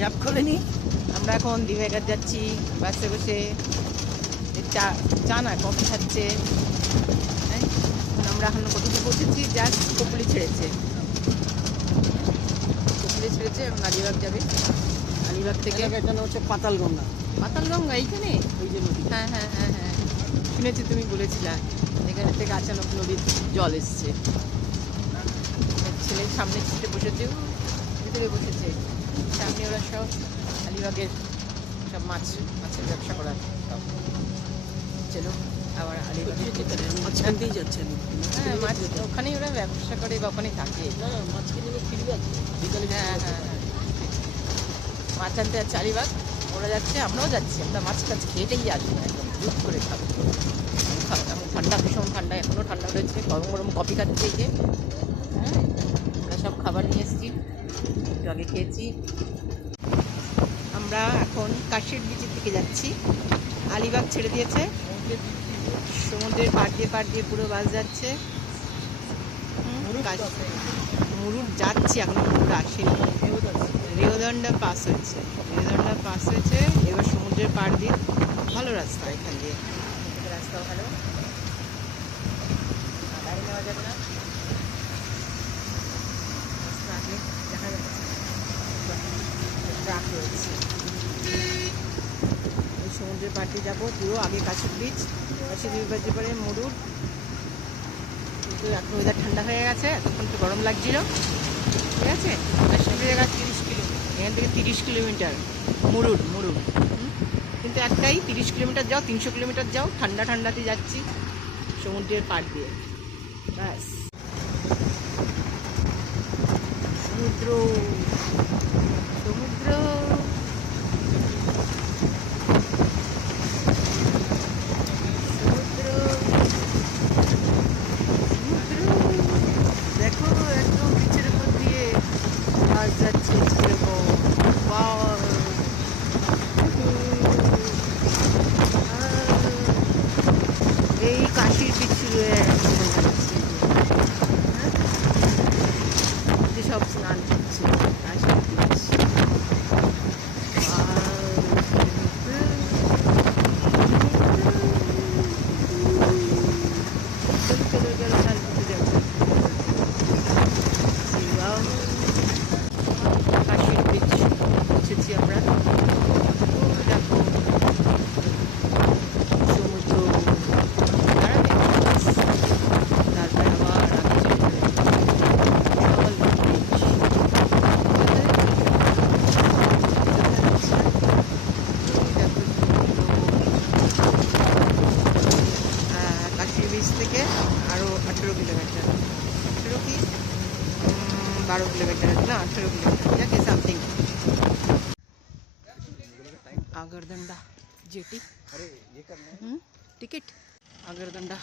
App খোলেনি। আমরা এখন দিঘাঘাট যাচ্ছি বাসে বসে। চা চা না কফি খাচ্ছে। হ্যাঁ, আমরা এখন কতদূর পৌঁছেছি, জাস্ট কপুলি ছেড়েছে। কপুলি ছেড়েছে, এখন আলিবাগ যাবে। আলিবাগ থেকে এটা হচ্ছে পাতালগঙ্গা। পাতালগঙ্গা এইখানে? ওই যে নদী। হ্যাঁ হ্যাঁ হ্যাঁ হ্যাঁ, শুনেছি, তুমি বলেছিলা। এখানে থেকে আচানক নদীর জল এসছে। ছেলের সামনে সিটে বসেছে, ভিতরে বসেছে। সামনে ওরা সব আলিবাগের সব মাছের ব্যবসা করার সব। চলো আবার আলিবাগে মাঝখান দিয়েই যাচ্ছে। হ্যাঁ, মাছ ওখানেই ওরা ব্যবসা করে বা ওখানেই থাকে। না মাছ কিনে ফিরবে আছে বিকালে। হ্যাঁ হ্যাঁ হ্যাঁ, মাছ আনতে যাচ্ছে আলিবাগ। ওরা যাচ্ছে, আমরাও যাচ্ছি। আমরা মাছ টাছ খেয়েটেই আসবো, একদম দুধ করে খাবো। ঠান্ডা, ভীষণ ঠান্ডা, এখনও ঠান্ডা রয়েছে। গরম গরম কফি খাচ্ছি এই যে। হ্যাঁ, আমরা সব খাবার নিয়ে এসেছি, একটু আগে খেয়েছি। আমরা এখন কাশির বিচের দিকে যাচ্ছি। আলিবাগ ছেড়ে দিয়েছে, সমুদ্রের পাড় দিয়ে পুরো বাস যাচ্ছে। মুরুড যাচ্ছি, এখন মুরুড আসেনি। রেওদণ্ডা পাস হয়েছে, এবার সমুদ্রের পাড় দিয়ে। ভালো রাস্তা এখান দিয়ে, রাস্তাও ভালো, গাড়ি নেওয়া যাবে না। রাস্তা আগে দেখা যাচ্ছে ট্রাক রয়েছে। ওই সমুদ্রের পাড় দিয়ে যাবো পুরো আগে কাশির বিচ, বাজে পরে মুরুড। কিন্তু এখন ওয়েদার ঠান্ডা হয়ে গেছে, এতক্ষণ তো গরম লাগছিল। ঠিক আছে, কাশির জায়গা 30 কিলো, এখান থেকে 30 কিলোমিটার মুরুড। কিন্তু একটাই, 30 কিলোমিটার যাও, 300 কিলোমিটার যাও, ঠান্ডাতে যাচ্ছি সমুদ্রের পাড় দিয়ে। ব্যাস, সমুদ্র দেখো, একদম বিচের উপর দিয়ে বাস যাচ্ছে। যেরকম এই কাশির বিচ সব স্নান করছে। কাশির বিচ চলো স্নান করতে যাবো। কাশির বিচ এসেছি আমরা। দেখো সমুদ্র, তারপরে আবার কাশির বিচ থেকে আরও 18 কিলোমিটার, 18 কি 12 কিলোমিটার না, 18 কিলোমিটার যাকে সামথিং। আগরদন্ডা जेटी। अरे ये करना है टिकट আগরদন্ডা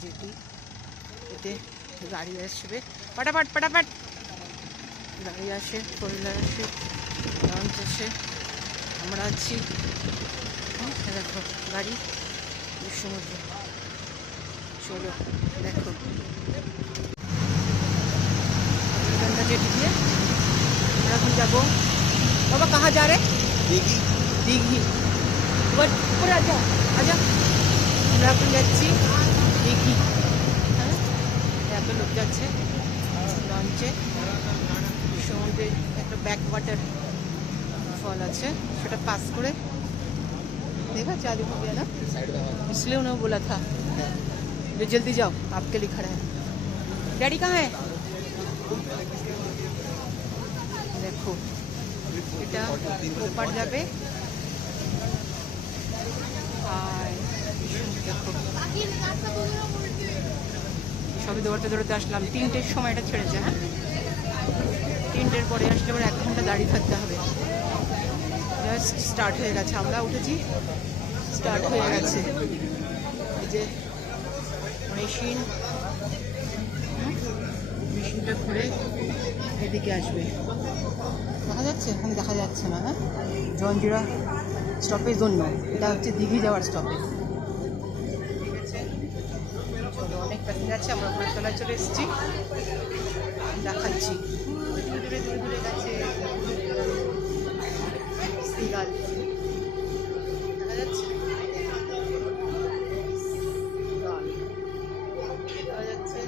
जेटी। এতে গাড়ি আসবে, ফটাফট গাড়ি আসে, ফোর হুইলার আসে, লঞ্চ আসে, আমরা আছি। দেখো গাড়ি, সমুদ্র। চলো দেখো আগরদন্ডা जेटी দিয়ে আমরা এখন যাবো। बाबा कहाँ जा रहे? दीघी। ऊपर आजा আমরা এখন যাচ্ছি দীঘি। হ্যাঁ, এত লোক যাচ্ছে লঞ্চে। সমুদ্রে একটা ব্যাক ওয়াটার ফল আছে, সেটা পাস করে देखा चालू हो गया ना, इसलिए उन्होंने बोला था जो जल्दी जाओ, आपके लिए खड़ा है। डैडी कहाँ है? देखो এটা ওপার যাবে। সবই দৌড়াতে আসলাম। 3টের সময় এটা ছেড়েছে। হ্যাঁ, 3টের পরে আসলে আবার 1 ঘন্টা দাঁড়িয়ে থাকতে হবে। জাস্ট স্টার্ট হয়ে গেছে, আমরা উঠেছি, স্টার্ট হয়ে গেছে। এই যে মেশিনটা ঘুরে এদিকে আসবে। দেখা যাচ্ছে? এখন দেখা যাচ্ছে না। হ্যাঁ, জঞ্জিরা স্টপেজ জন্য এটা হচ্ছে দীঘি যাওয়ার স্টপেজ। ঠিক আছে, চলো, অনেক প্যাসেঞ্জার আছে, আমরা উপরের তলায় চলে এসেছি, দেখাচ্ছি। দূরে দূরে দূরে গেছে সিগাল দেখা যাচ্ছে দেখা যাচ্ছে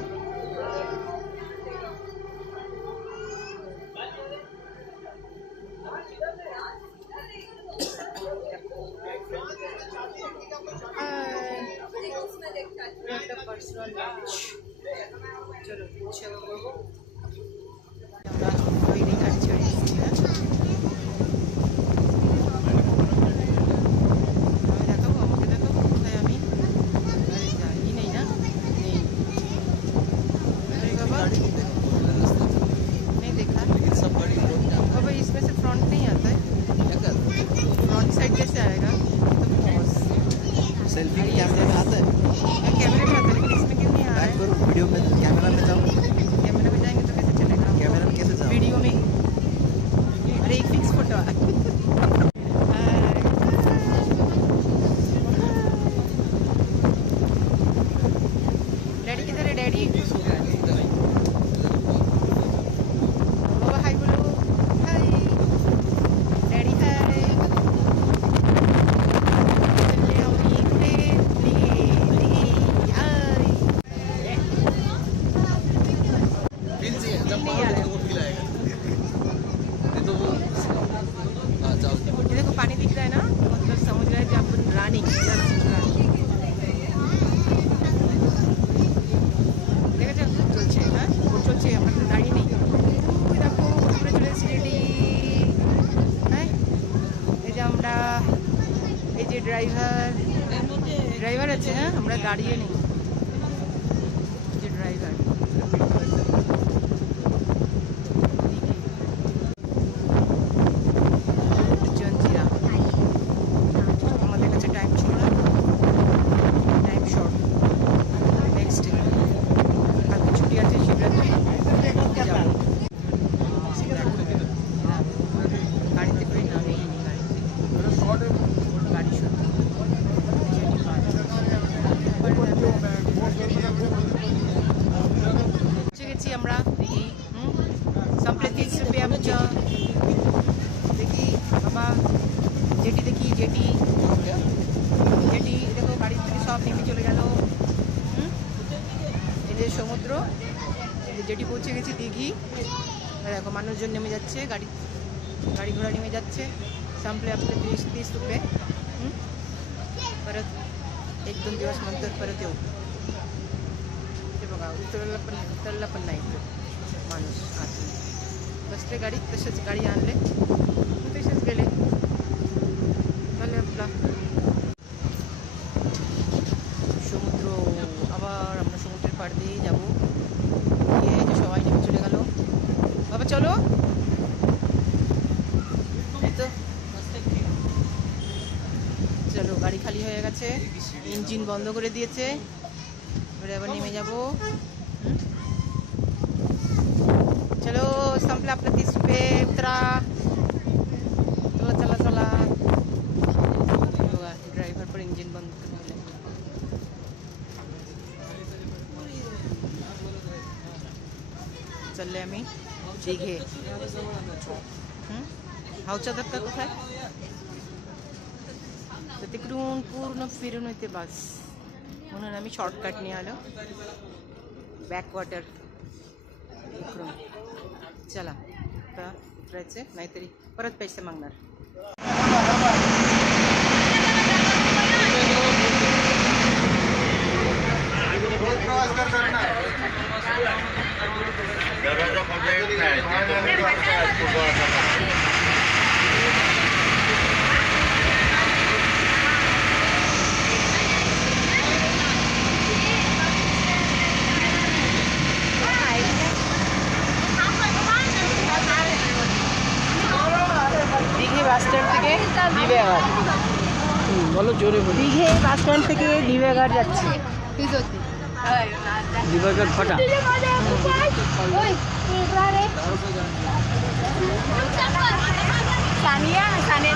একটা পার্সোনাল লাঞ্চ চলো সেবা করবো আমরা ফেরি ঘাট ছেড়ে এসেছি না আমি দেখাবো আমাকে দেখাবো কোথায় আমি আরে যাই নেই না নেই अरे बाबा नहीं देखा सब गाड़ी बाबा इसमें से फ्रंट नहीं आता है फ्रंट साइड कैसे आएगा सेल्फी कैमरे में आता है कैमरे में आता है लेकिन इसमें क्यों नहीं आ रहा है करो वीडियो में कैमरा में जाओ कैमरे में जाएंगे तो कैसे चलेगा कैमरा में कैसे जाओ वीडियो में अरे एक फिक्स फोटो डैडी किधर है डैडी बाबा हाय बोलो हाय डैडी हाय चले आओ ये ले हाय फील से जब मारोगे तो वो फील आएगा नहीं तो वो हाँ जाओ ये देखो पानी दिख रहा है ना मतलब समझ रहा है कि अपन रानी দেখেছেন চলছে হ্যাঁ চলছে আমরা তো দাঁড়িয়ে নেই ওই দেখো উপরে চলে এসেছি রেডি হ্যাঁ এই যে আমরা এই যে ড্রাইভার আছে হ্যাঁ আমরা দাঁড়িয়ে নেই এই যে ড্রাইভার জঞ্জিরা আমাদের কাছে টাইম ছিল না টাইম শর্ট নেক্সট কালকে ছুটি আছে শিবরাত্রি যাবো গাড়িতে করে নামেই নি গাড়িতে গাড়ি শর্ট পৌঁছে গেছি আমরা দেখি সম্প্রতি পেঁচা দেখি বাবা জেটি দেখি জেটি জেটি দেখো গাড়ি থেকে সব নেমে চলে গেল এই যে সমুদ্র এই যে জেটি পৌঁছে গেছি দীঘি দেখো মানুষজন নেমে যাচ্ছে গাড়ি घोड़ा नेमे जाच्छे संपले आपले 30 रुपये परत 1-2 दिवस नंतर परत येऊ ते बघा उतरला पण नाही माणूस आतून बसले गाडीत तसेच गाडी आणले तसेच गेले झाले आपला সমুদ্র আবার আমরা সমুদ্রের পাড় দিয়ে যাব গিয়ে যে সবাই নেমে চলে গেল বাবা চলো তো চলো গাড়ি খালি হয়ে গেছে ইঞ্জিন বন্ধ করে দিয়েছে এবারে আবার নেমে যাব चलो संपला आपला 30 रुपये उतरा चला चला चला ड्राइवर पर इंजिन बंद करने चलले आम्ही दिघे हावचा धक्का कुठे तर तिकडून पूर्ण फिरून येते बस म्हणून आम्ही शॉर्टकटने आलो बॅकवॉटर इकडून चला आता उतरायचे नाहीतरी परत पैसे मागणार दीघे বাস স্ট্যান্ড থেকে দিবেঘাট বলো জোরে বলো দীঘে বাস স্ট্যান্ড থেকে দিবেঘাট যাচ্ছে দিবেঘাট ফাটা सानिया सानिया